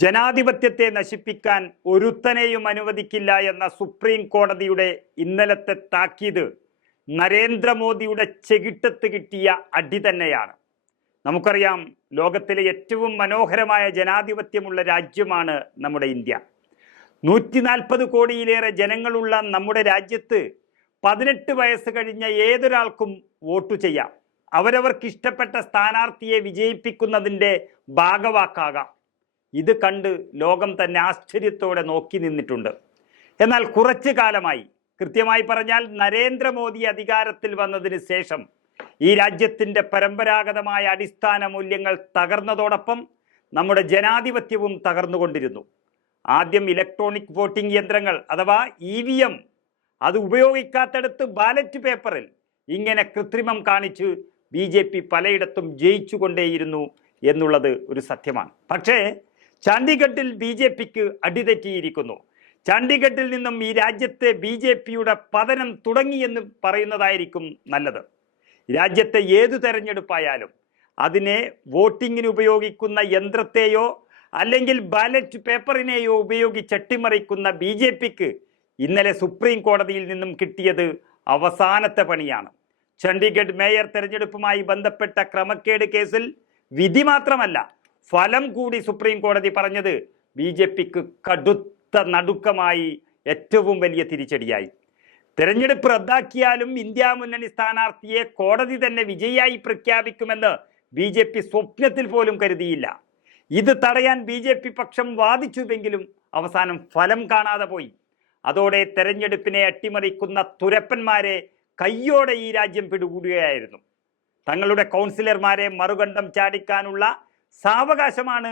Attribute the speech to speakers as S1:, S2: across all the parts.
S1: ജനാധിപത്യത്തെ നശിപ്പിക്കാൻ ഒരുത്തനെയും അനുവദിക്കില്ല എന്ന സുപ്രീം കോടതിയുടെ ഇന്നലത്തെ താക്കീത് നരേന്ദ്രമോദിയുടെ ചെകിട്ടത്ത് കിട്ടിയ അടി തന്നെയാണ്. നമുക്കറിയാം ലോകത്തിലെ ഏറ്റവും മനോഹരമായ ജനാധിപത്യമുള്ള രാജ്യമാണ് നമ്മുടെ ഇന്ത്യ. നൂറ്റി നാൽപ്പത് കോടിയിലേറെ ജനങ്ങളുള്ള നമ്മുടെ രാജ്യത്ത് പതിനെട്ട് വയസ്സ് കഴിഞ്ഞ ഏതൊരാൾക്കും വോട്ട് ചെയ്യാം. അവരവർക്ക് ഇഷ്ടപ്പെട്ട സ്ഥാനാർത്ഥിയെ വിജയിപ്പിക്കുന്നതിന്റെ ഭാഗവാക്കാകാം. ഇത് കണ്ട് ലോകം തന്നെ ആശ്ചര്യത്തോടെ നോക്കി നിന്നിട്ടുണ്ട്. എന്നാൽ കുറച്ചു കാലമായി കൃത്യമായി പറഞ്ഞാൽ നരേന്ദ്രമോദി അധികാരത്തിൽ വന്നതിന് ശേഷം ഈ രാജ്യത്തിന്റെ പരമ്പരാഗതമായ അടിസ്ഥാന മൂല്യങ്ങൾ തകർന്നതോടൊപ്പം നമ്മുടെ ജനാധിപത്യവും തകർന്നുകൊണ്ടിരുന്നു. ആദ്യം ഇലക്ട്രോണിക് വോട്ടിംഗ് യന്ത്രങ്ങൾ അഥവാ ഇ വി എം അത് ഉപയോഗിക്കാത്തടത്ത് ബാലറ്റ് പേപ്പറിൽ ഇങ്ങനെ കൃത്രിമം കാണിച്ച് ബി ജെ പി പലയിടത്തും ജയിച്ചുകൊണ്ടേയിരുന്നു എന്നുള്ളത് ഒരു സത്യമാണ്. പക്ഷേ ചണ്ഡീഗഡിൽ ബി ജെ പിക്ക് അടിതെറ്റിയിരിക്കുന്നു. ചണ്ഡീഗഡിൽ നിന്നും ഈ രാജ്യത്തെ ബി ജെ പിയുടെ പതനം തുടങ്ങിയെന്ന് പറയുന്നതായിരിക്കും നല്ലത്. രാജ്യത്തെ ഏതു തെരഞ്ഞെടുപ്പായാലും അതിനെ വോട്ടിങ്ങിന് ഉപയോഗിക്കുന്ന യന്ത്രത്തെയോ അല്ലെങ്കിൽ ബാലറ്റ് പേപ്പറിനെയോ ഉപയോഗിച്ച് അട്ടിമറിക്കുന്ന ബി ജെ പിക്ക് ഇന്നലെ സുപ്രീം കോടതിയിൽ നിന്നും കിട്ടിയത് അവസാനത്തെ പണിയാണ്. ചണ്ഡീഗഡ് മേയർ തെരഞ്ഞെടുപ്പുമായി ബന്ധപ്പെട്ട ക്രമക്കേട് കേസിൽ വിധി മാത്രമല്ല ഫലം കൂടി സുപ്രീം കോടതി പറഞ്ഞത് ബി ജെ പിക്ക് കടുത്ത നടുക്കമായി ഏറ്റവും വലിയ തിരിച്ചടിയായി. തെരഞ്ഞെടുപ്പ് റദ്ദാക്കിയാലും ഇന്ത്യ മുന്നണി സ്ഥാനാർത്ഥിയെ കോടതി തന്നെ വിജയിയായി പ്രഖ്യാപിക്കുമെന്ന് ബി ജെ പി സ്വപ്നത്തിൽ പോലും കരുതിയില്ല. ഇത് തടയാൻ ബി ജെ പി പക്ഷം വാദിച്ചുവെങ്കിലും അവസാനം ഫലം കാണാതെ പോയി. അതോടെ തെരഞ്ഞെടുപ്പിനെ അട്ടിമറിക്കുന്ന തുരപ്പന്മാരെ കയ്യോടെ ഈ രാജ്യം പിടികൂടുകയായിരുന്നു. തങ്ങളുടെ കൗൺസിലർമാരെ മറുകണ്ഠം ചാടിക്കാനുള്ള സാവകാശമാണ്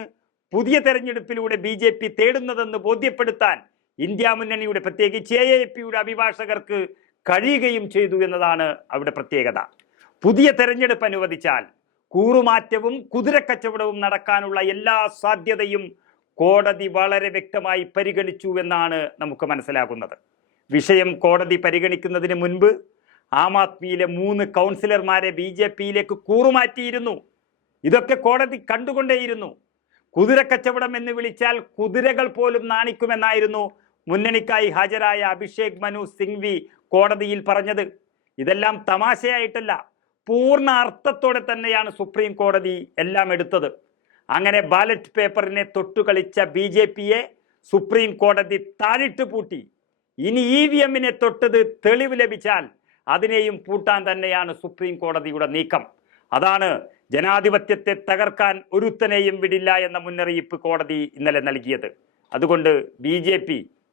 S1: പുതിയ തെരഞ്ഞെടുപ്പിലൂടെ ബി ജെ പി തേടുന്നതെന്ന് ബോധ്യപ്പെടുത്താൻ ഇന്ത്യ മുന്നണിയുടെ പ്രത്യേകിച്ച് എ എ പിയുടെ അഭിഭാഷകർക്ക് കഴിയുകയും ചെയ്തു എന്നതാണ് അവിടെ പ്രത്യേകത. പുതിയ തെരഞ്ഞെടുപ്പ് അനുവദിച്ചാൽ കൂറുമാറ്റവും കുതിരക്കച്ചവടവും നടക്കാനുള്ള എല്ലാ സാധ്യതയും കോടതി വളരെ വ്യക്തമായി പരിഗണിച്ചു എന്നാണ് നമുക്ക് മനസ്സിലാകുന്നത്. വിഷയം കോടതി പരിഗണിക്കുന്നതിന് മുൻപ് ആം ആദ്മിയിലെ മൂന്ന് കൗൺസിലർമാരെ ബി ജെ പിയിലേക്ക് കൂറുമാറ്റിയിരുന്നു. ഇതൊക്കെ കോടതി കണ്ടുകൊണ്ടേയിരുന്നു. കുതിരക്കച്ചവടം എന്ന് വിളിച്ചാൽ കുതിരകൾ പോലും നാണിക്കുമെന്നായിരുന്നു മുന്നണിക്കായി ഹാജരായ അഭിഷേക് മനു സിംഗ്വി കോടതിയിൽ പറഞ്ഞത്. ഇതെല്ലാം തമാശയായിട്ടല്ല പൂർണ അർത്ഥത്തോടെ തന്നെയാണ് സുപ്രീം കോടതി എല്ലാം എടുത്തത്. അങ്ങനെ ബാലറ്റ് പേപ്പറിനെ തൊട്ടുകളിച്ച ബി ജെ പിയെ സുപ്രീം കോടതി താഴിട്ട് പൂട്ടി. ഇനി ഇ വി എമ്മിനെ തൊട്ടത് തെളിവ് ലഭിച്ചാൽ അതിനെയും പൂട്ടാൻ തന്നെയാണ് സുപ്രീം കോടതിയുടെ നീക്കം. അതാണ് ജനാധിപത്യത്തെ തകർക്കാൻ ഒരുത്തനെയും വിടില്ല എന്ന മുന്നറിയിപ്പ് കോടതി ഇന്നലെ നൽകിയത്. അതുകൊണ്ട് ബി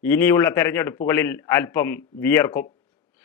S1: ഇനിയുള്ള തെരഞ്ഞെടുപ്പുകളിൽ അല്പം വിയർക്കും.